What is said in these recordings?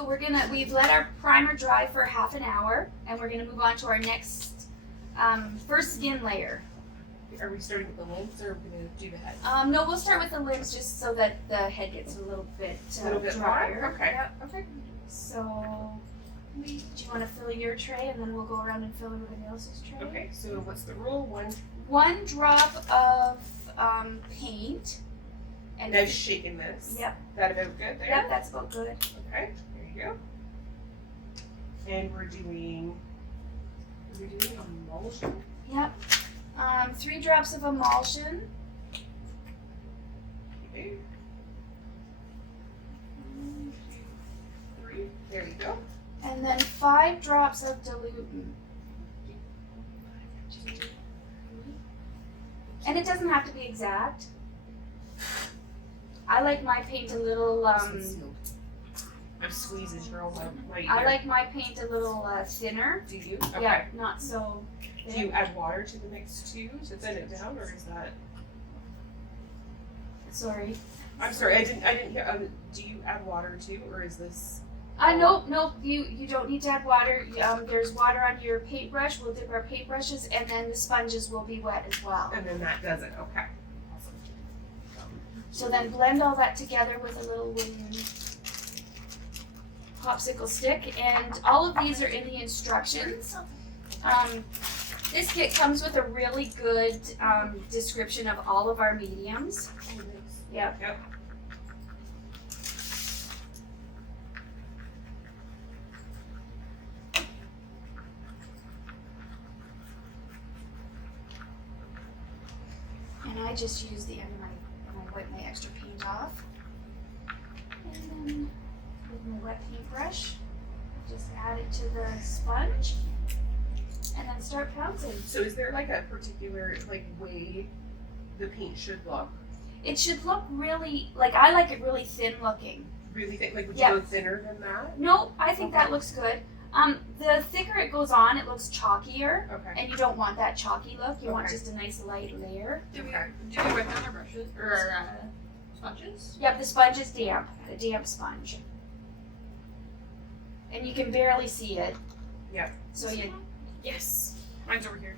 So we've let our primer dry for half an hour, and we're gonna move on to our next first skin layer. Are we starting with the limbs, or are we gonna do the head? No, we'll start with the limbs just so that the head gets a little bit drier. More? Okay. Yep. Okay. So, do you want to fill your tray, and then we'll go around and fill everybody else's tray? Okay. So what's the rule? One drop of paint. And I've shaken this. Yep. That about good there? Yep, that's about good. Okay. There you go. And we're doing emulsion. Yep. 3 drops of emulsion. Okay. 3. There we go. And then 5 drops of dilutant. And it doesn't have to be exact. I like my paint a little, I'm squeezing girl my I like my paint a little thinner. Do you? Okay. Yeah, not so Do thin. you add water to the mix too to thin it down, or is that? Sorry. I'm sorry, I didn't hear. Do you add water too, or is this? Nope, you don't need to add water. There's water on your paintbrush. We'll dip our paintbrushes, and then the sponges will be wet as well. And then that does it. Okay. Awesome. So then blend all that together with a little wooden popsicle stick, and all of these are in the instructions. This kit comes with a really good description of all of our mediums. Yep. Yep. And I just use the end of my wipe my extra paint off. And then with my wet paintbrush, just add it to the sponge and then start pouncing. So is there like a particular way the paint should look? It should look really, I like it really thin looking. Really thick? Would Yeah. you go thinner than that? No, I think that looks good. The thicker it goes on, it looks chalkier. Okay. And you don't want that chalky look. You want Okay. just a nice light layer. Do we Okay. wet down our brushes or sponges? Yep, the sponge is damp, a damp sponge. And you can barely see it. Yep. So you, Yes. Mine's over here.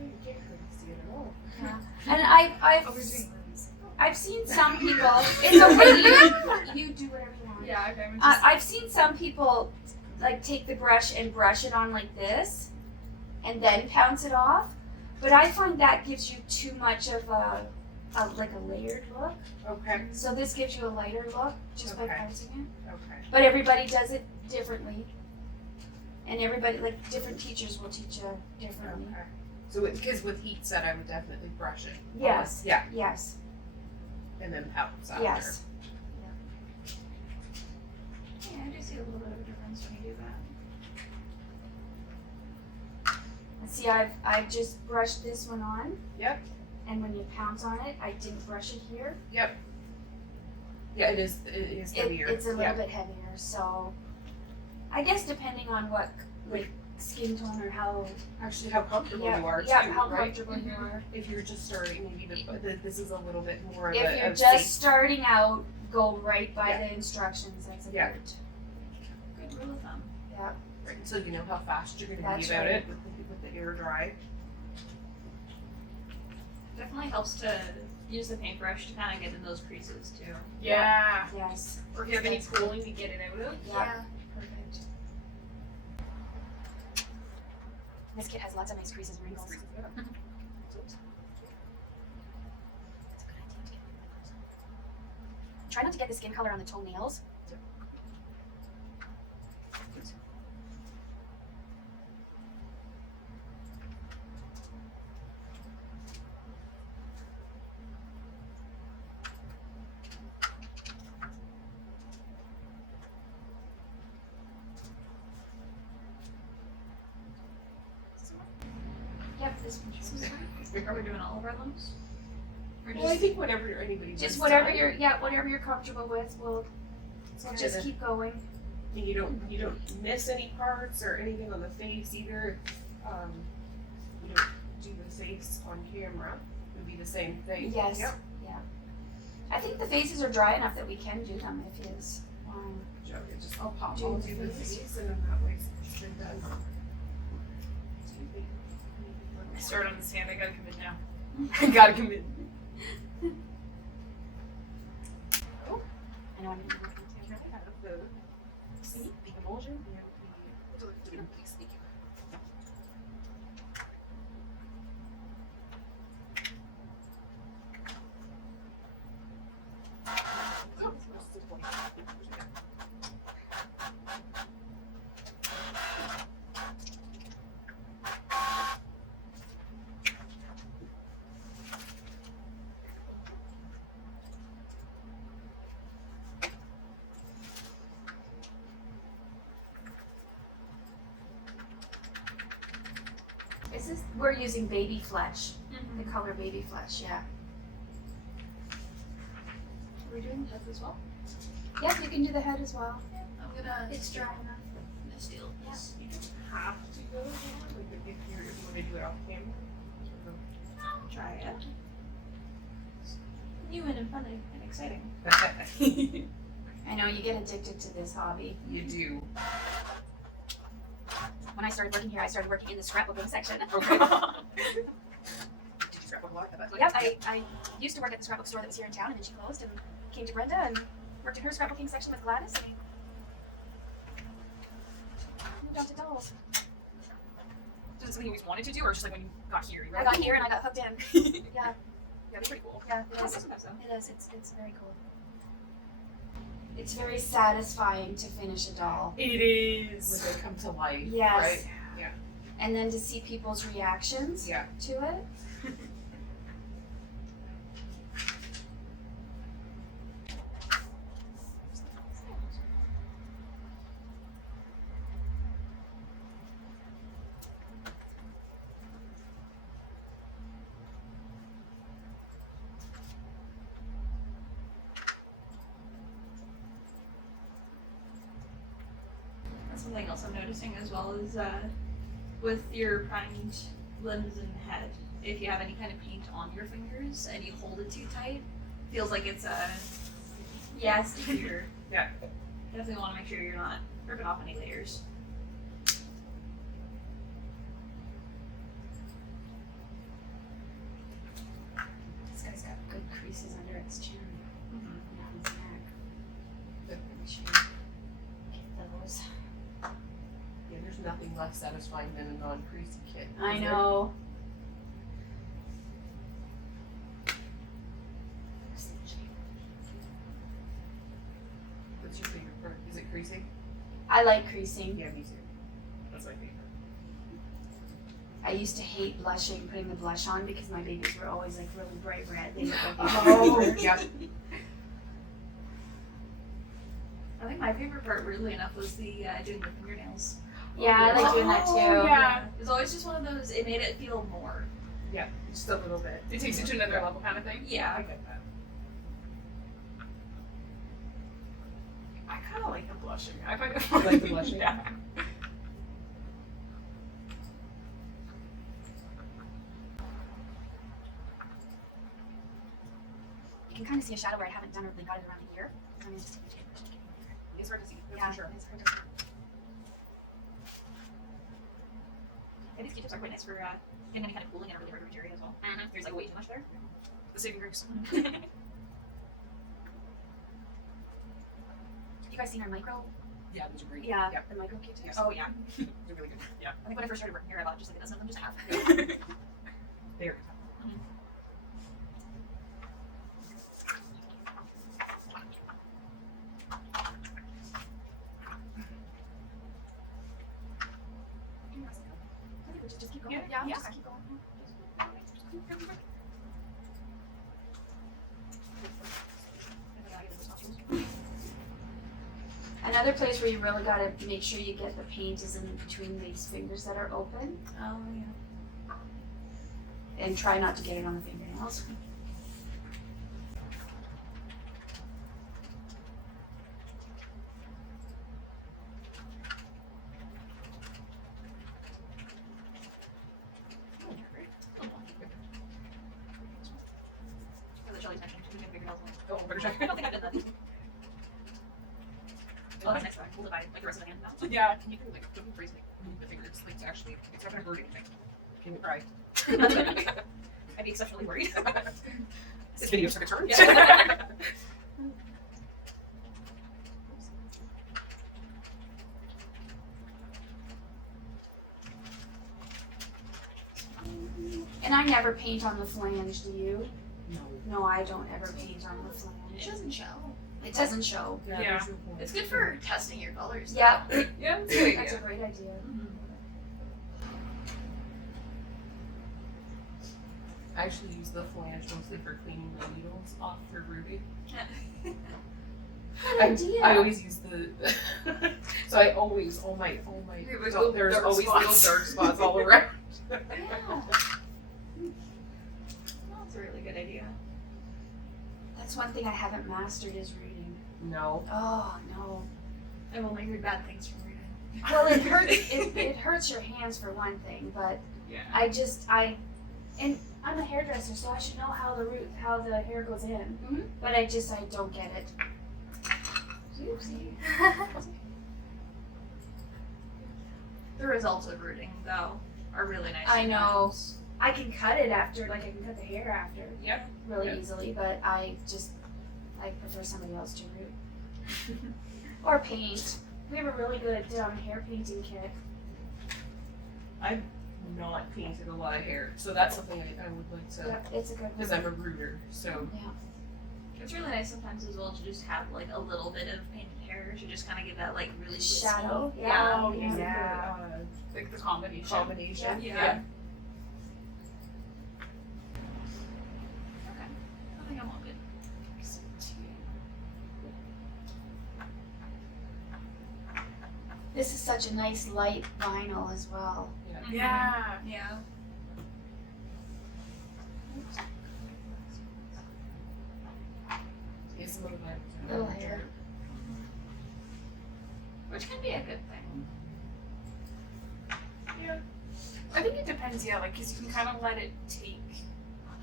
You can't really see it at all. and Oh, we're doing limbs. I've seen some people, it's okay, you do whatever you want. Yeah, okay. I'm just, I've seen some people take the brush and brush it on like this and then pounce it off. But I find that gives you too much of a layered look. Okay. So this gives you a lighter look just by Okay. pouncing it. Okay. But everybody does it differently. And everybody, different teachers will teach you differently. Okay. So because with heat set, I would definitely brush it. Yes. Yeah. Yes. And then pounce after. Yes. yeah, I do see a little bit of a difference when you do that. And see, I've just brushed this one on. Yep. And when you pounce on it, I didn't brush it here. Yep. Yeah, it is heavier. It's a little bit heavier, so I guess depending on what skin tone or how Actually, how comfortable you are too, how right? comfortable you are. If you're just starting, maybe this is a little bit more of If a you're of just safe. starting out, go right by Yeah. the instructions. That's a Yeah. Good rule of thumb. Yeah. Right, so you know how fast you're going to be That's about right. it with the air dry. Definitely helps to use the paintbrush to kind of get in those creases too. Yeah. Yes. Or if you have any pooling to get it out of. Yeah. Perfect. This kit has lots of nice creases and wrinkles. Try not to get the skin color on the toenails. Yep, this one. Are we doing all of our limbs? Or Well, I think whatever anybody Just does whatever done, whatever you're comfortable with. We'll just kinda- keep going. and you don't miss any parts or anything on the face either. You don't do the same face on camera would be the same thing. Yes. Yep. Yeah. I think the faces are dry enough that we can do them if it is. Joke, it just I'll Do do the the face. face and then that way it's been done. I started on the stand. I gotta commit now. I gotta commit. I know I'm gonna Can I have the emulsion and the please, thank you. We're using baby flesh, Mm-hmm. the color baby flesh, yeah. Are we doing the heads as well? Yep, you can do the head as well. I'm gonna. It's dry enough. I'm gonna steal this. You don't have to go there, like if you want to do it off camera. I'll try it. New and fun and exciting. I know you get addicted to this hobby. You do. When I started working here, I started working in the scrapbooking section. Okay. Did you scrapbook a lot? Yep, I used to work at the scrapbook store that was here in town, and then she closed and came to Brenda and worked in her scrapbooking section with Gladys. And moved on to dolls. Is it something you always wanted to do, or just like when you got here? You were I like, got here and I got hooked in. Yeah, Yeah, that's pretty cool. yeah, it is. It is. It's very cool. It's very satisfying to finish a doll. It is. When they come to life, Yes. right? Yeah. And then to see people's reactions Yeah. to it. That's something else I'm noticing as well is with your primed limbs and head, if you have any kind of paint on your fingers and you hold it too tight, feels like it's stickier. Yeah. Definitely want to make sure you're not ripping off any layers. This guy's got good creases under its chin and on his neck. Good. Make sure you get those. Yeah, there's nothing less satisfying than a non-creasy kit. I is there? know. What's your favorite part? Is it creasy? I like creasing. Yeah, me too. That's my favorite. I used to hate blushing, putting the blush on because my babies were always like really bright red. They look like Oh, yeah. I think my favorite part, weirdly enough, was the doing the fingernails. Yeah, I like doing that too. Yeah. It was always just one of those, it made it feel more. Yeah, just a little bit. It takes it to another level kind of thing. I Yeah. get that. I kind of like the blushing. I find it You like the blushing? Yeah. You can kind of see a shadow where I haven't done or really got it around the ear. I'm gonna just take the tape. It's hard to see, that's Yeah, for sure. it's hard to see. I think Q-tips are quite nice for getting any kind of cooling in a really hard area as well. There's like way too much there. The saving grace. You guys seen our micro? Yeah, those are great. Yeah, Yep. the micro Q-tips. Oh yeah. They're really good. I think when I first started working here, I bought just like a dozen of them just to have. Very Just keep going. Yeah, yeah. Just keep going. Another place where you really gotta make sure you get the paint is in between these fingers that are open, Oh yeah. and try not to get it on the fingernails. Oh, better check. I don't think I've done that. Oh, that's next time. We'll divide like the rest of the hand now. Yeah, can you do like don't phrase like move the fingers? Like to actually, it's not gonna hurt anything. Can you try? I'd be exceptionally worried. This video took a turn. Yeah. And I never paint on the flange, do you? No. No, I don't ever paint on the It flange. doesn't show. It doesn't show. Yeah. Yeah. there's no point. It's good for testing your colors. though. Yeah, Yeah, that's a good that's a idea. great idea. I actually use the flange mostly for cleaning the needles off for Ruby. Good I idea. always use the so I always all my Ruby's so all there's dark always spots. little dark spots all around. Yeah. That's a really good idea. That's one thing I haven't mastered is reading. No. Oh no. I've only heard bad things from reading. Well, it hurts. It hurts your hands for one thing, but Yeah. and I'm a hairdresser, so I should know how the hair goes in. Mhm. But I don't get it. Oopsie. The results of rooting, though, are really nice. I know. sometimes. I can cut it after, like I can cut the hair after Yep. really Yep. easily, but I prefer somebody else to root. Or paint. We have a really good hair painting kit. I've not painted a lot of hair, so that's something I would like to Yep, it's a good because one. I'm a rooter. So It's really nice sometimes as well to just have like a little bit of painted hair to just kind of give that like really wispy- Shadow. Yeah. oh yeah. yeah, Like the combination. combination. Yeah. Okay. I think I'm all good. This is such a nice light vinyl as well. Yeah. Yeah. Yeah, some of my Little hair. Which can be a good thing. Yeah. I think it depends, yeah, like, because you can kind of let it take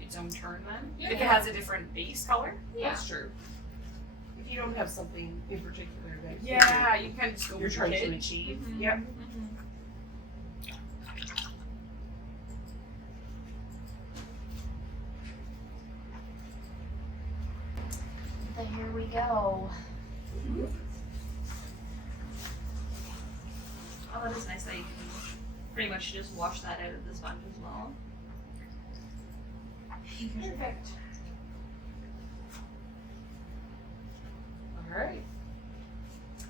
its own turn then. If it Yeah. has a different base color. That's true. If you don't have something in particular that Yeah, you can kind of just go you're with the trying to kit. achieve. Mhm. Yep. Mhm. There we go. Oh, that is nice that you can pretty much just wash that out of the sponge as well. Perfect. All right.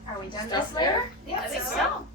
Are we done Stuff this layer? there? Yeah, I think so. so.